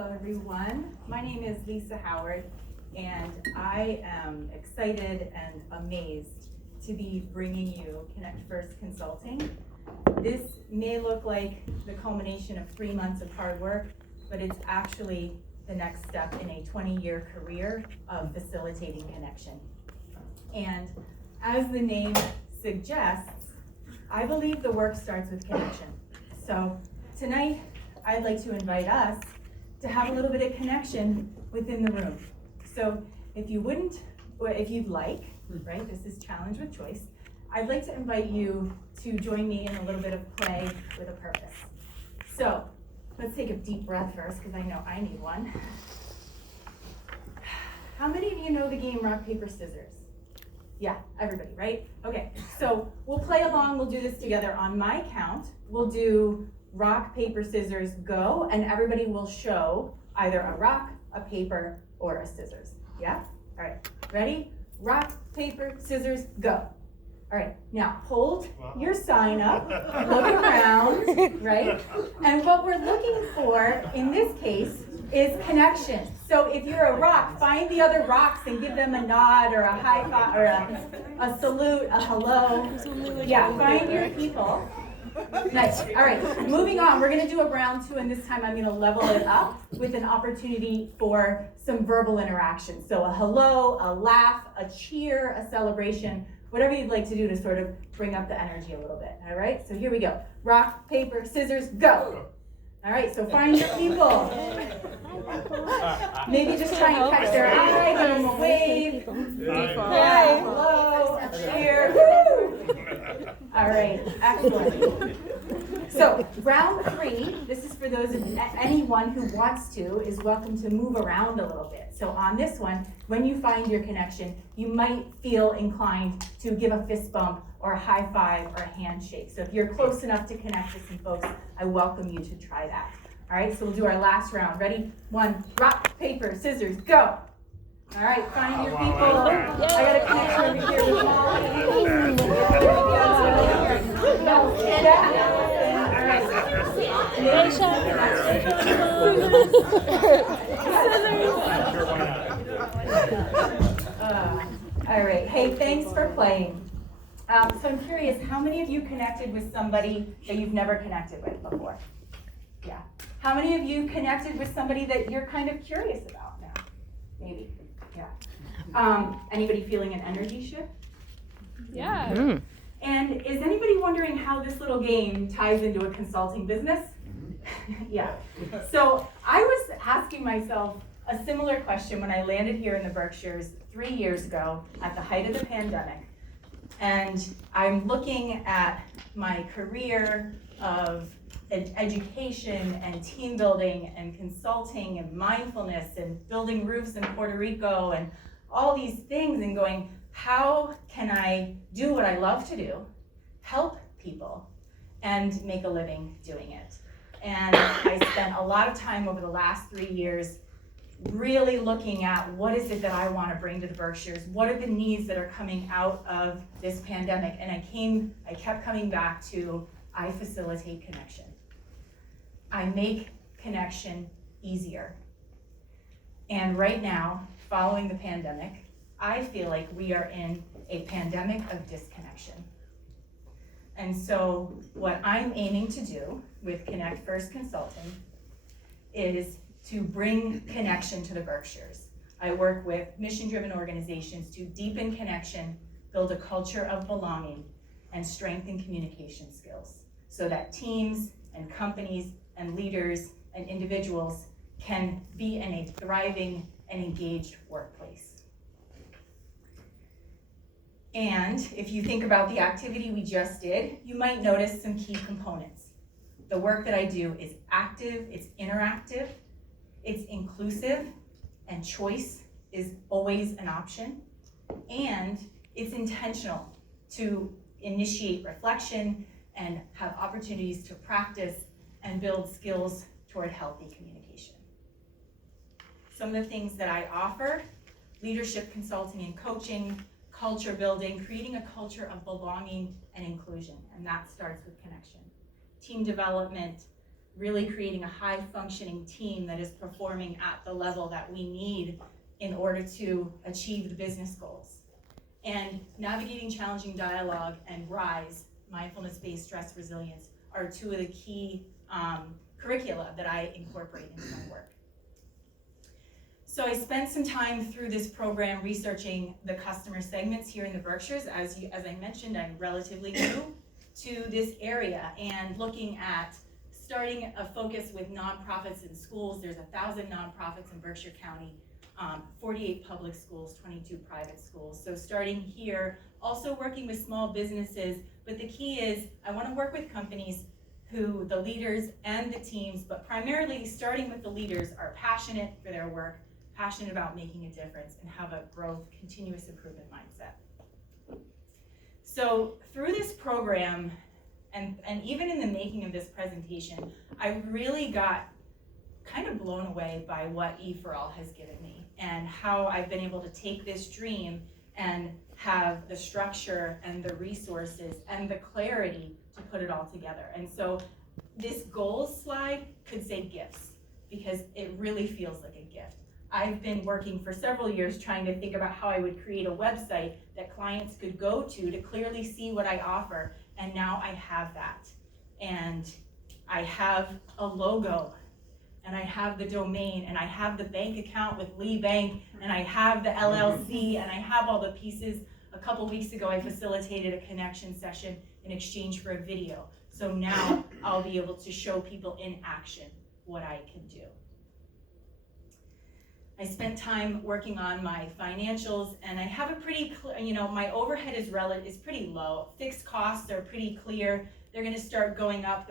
Hello everyone, my name is Lisa Howard and I am excited and amazed to be bringing you Connect First Consulting. This may look like the culmination of 3 months of hard work, but it's actually the next step in a 20-year career of facilitating connection. And as the name suggests, I believe the work starts with connection. So tonight, I'd like to invite us to have a little bit of connection within the room. So if you wouldn't, or if you'd like, right, this is challenge with choice, I'd like to invite you to join me in a little bit of play with a purpose. So let's take a deep breath first, because I know I need one. How many of you know the game rock, paper, scissors? Yeah, everybody, right? Okay, so we'll play along, we'll do this together. On my count, we'll do rock, paper, scissors, go, and everybody will show either a rock, a paper, or a scissors. Yeah? All right, ready? Rock, paper, scissors, go. All right, now hold your sign up, look around, right? And what we're looking for in this case is connection. So if you're a rock, find the other rocks and give them a nod or a high five or a salute, a hello. Yeah, find your people. Nice. All right, moving on. We're going to do a round 2, and this time I'm going to level it up with an opportunity for some verbal interaction. So a hello, a laugh, a cheer, a celebration, whatever you'd like to do to sort of bring up the energy a little bit. All right, so here we go. Rock, paper, scissors, go. All right, so find your people. Maybe just try and catch their eye, give them a wave. Yeah, hello, a cheer. Woo! All right, excellent. So round 3, this is for those of anyone who wants to, is welcome to move around a little bit. So on this one, when you find your connection, you might feel inclined to give a fist bump or a high five or a handshake. So if you're close enough to connect with some folks, I welcome you to try that. All right, so we'll do our last round. Ready? 1, rock, paper, scissors, go. All right, find your people. I got a connection over here with Molly. All right, hey, thanks for playing. So I'm curious, how many of you connected with somebody that you've never connected with before? Yeah. How many of you connected with somebody that you're kind of curious about now? Maybe. Yeah. Anybody feeling an energy shift? Yeah. Mm. And is anybody wondering how this little game ties into a consulting business? Yeah. So I was asking myself a similar question when I landed here in the Berkshires 3 years ago at the height of the pandemic. And I'm looking at my career of education and team building and consulting and mindfulness and building roofs in Puerto Rico and all these things and going, how can I do what I love to do, help people, and make a living doing it? And I spent a lot of time over the last 3 years really looking at what is it that I want to bring to the Berkshires, what are the needs that are coming out of this pandemic, and I kept coming back to, I facilitate connection. I make connection easier. And right now, following the pandemic, I feel like we are in a pandemic of disconnection. And so what I'm aiming to do with Connect First Consulting is to bring connection to the Berkshires. I work with mission-driven organizations to deepen connection, build a culture of belonging, and strengthen communication skills so that teams and companies and leaders and individuals can be in a thriving and engaged workplace. And if you think about the activity we just did, you might notice some key components. The work that I do is active, it's interactive, it's inclusive, and choice is always an option, and it's intentional to initiate reflection and have opportunities to practice and build skills toward healthy communication. Some of the things that I offer: leadership consulting and coaching, culture building, creating a culture of belonging and inclusion, and that starts with connection. Team development, really creating a high functioning team that is performing at the level that we need in order to achieve the business goals. And navigating challenging dialogue and RISE, mindfulness-based stress resilience, are two of the key curricula that I incorporate into my work. So I spent some time through this program researching the customer segments here in the Berkshires. As I mentioned, I'm relatively new to this area, and looking at starting a focus with nonprofits and schools. There's 1,000 nonprofits in Berkshire County, 48 public schools, 22 private schools. So starting here, also working with small businesses, but the key is I want to work with companies who the leaders and the teams, but primarily starting with the leaders, are passionate for their work, passionate about making a difference, and have a growth, continuous improvement mindset. So through this program, and even in the making of this presentation, I really got kind of blown away by what E4All has given me, and how I've been able to take this dream and have the structure and the resources and the clarity to put it all together. And so this goals slide could say gifts, because it really feels like a gift. I've been working for several years trying to think about how I would create a website that clients could go to clearly see what I offer, and now I have that. And I have a logo, and I have the domain, and I have the bank account with Lee Bank, and I have the LLC, and I have all the pieces. A couple weeks ago, I facilitated a connection session in exchange for a video. So now I'll be able to show people in action what I can do. I spent time working on my financials, and I have a pretty clear, my overhead is pretty low. Fixed costs are pretty clear. They're going to start going up.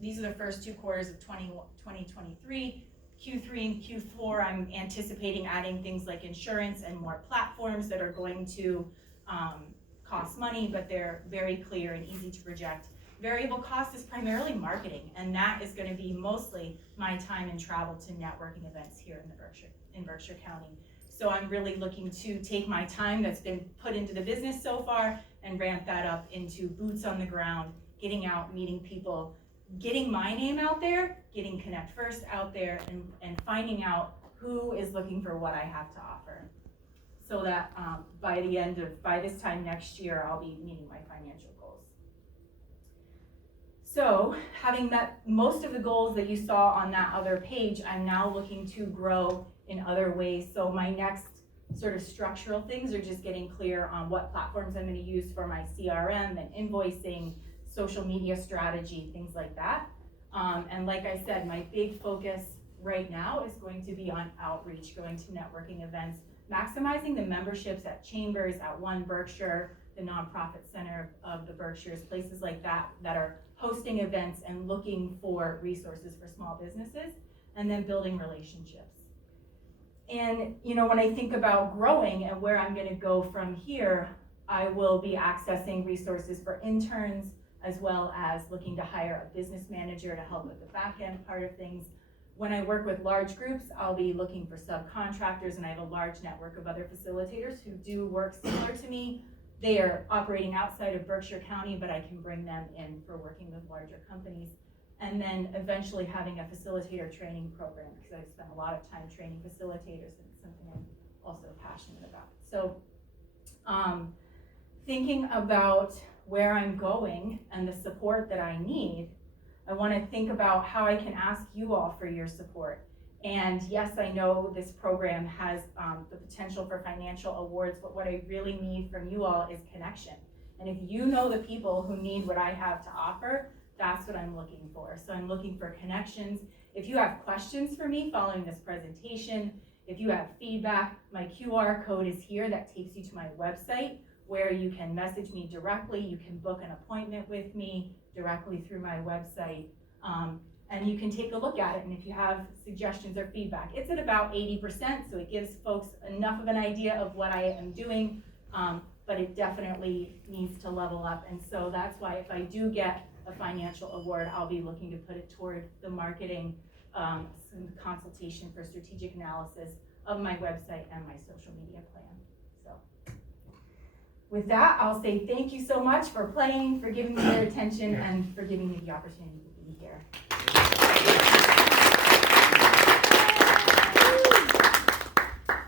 These are the first 2 quarters of 2023. Q3 and Q4, I'm anticipating adding things like insurance and more platforms that are going to cost money, but they're very clear and easy to project. Variable cost is primarily marketing, and that is going to be mostly my time and travel to networking events here in Berkshire County. So I'm really looking to take my time that's been put into the business so far and ramp that up into boots on the ground, getting out, meeting people, getting my name out there, getting Connect First out there, and finding out who is looking for what I have to offer. So that by this time next year, I'll be meeting my financial goals. So having met most of the goals that you saw on that other page, I'm now looking to grow in other ways. So my next sort of structural things are just getting clear on what platforms I'm going to use for my CRM and invoicing, social media strategy, things like that. And like I said, my big focus right now is going to be on outreach, going to networking events, maximizing the memberships at Chambers, at One Berkshire, the nonprofit center of the Berkshires, places like that that are hosting events and looking for resources for small businesses, and then building relationships. And when I think about growing and where I'm going to go from here, I will be accessing resources for interns, as well as looking to hire a business manager to help with the back end part of things. When I work with large groups, I'll be looking for subcontractors, and I have a large network of other facilitators who do work similar to me. They are operating outside of Berkshire County, but I can bring them in for working with larger companies. And then eventually having a facilitator training program, because I've spent a lot of time training facilitators, and it's something I'm also passionate about. So thinking about where I'm going and the support that I need, I want to think about how I can ask you all for your support. And yes, I know this program has the potential for financial awards, but what I really need from you all is connection. And if you know the people who need what I have to offer, that's what I'm looking for. So I'm looking for connections. If you have questions for me following this presentation, if you have feedback, my QR code is here that takes you to my website, where you can message me directly. You can book an appointment with me directly through my website. And you can take a look at it, and if you have suggestions or feedback, it's at about 80%, so it gives folks enough of an idea of what I am doing, but it definitely needs to level up. And so that's why if I do get a financial award, I'll be looking to put it toward the marketing, some consultation for strategic analysis of my website and my social media plan. So with that, I'll say thank you so much for playing, for giving me your attention, and for giving me the opportunity to be here.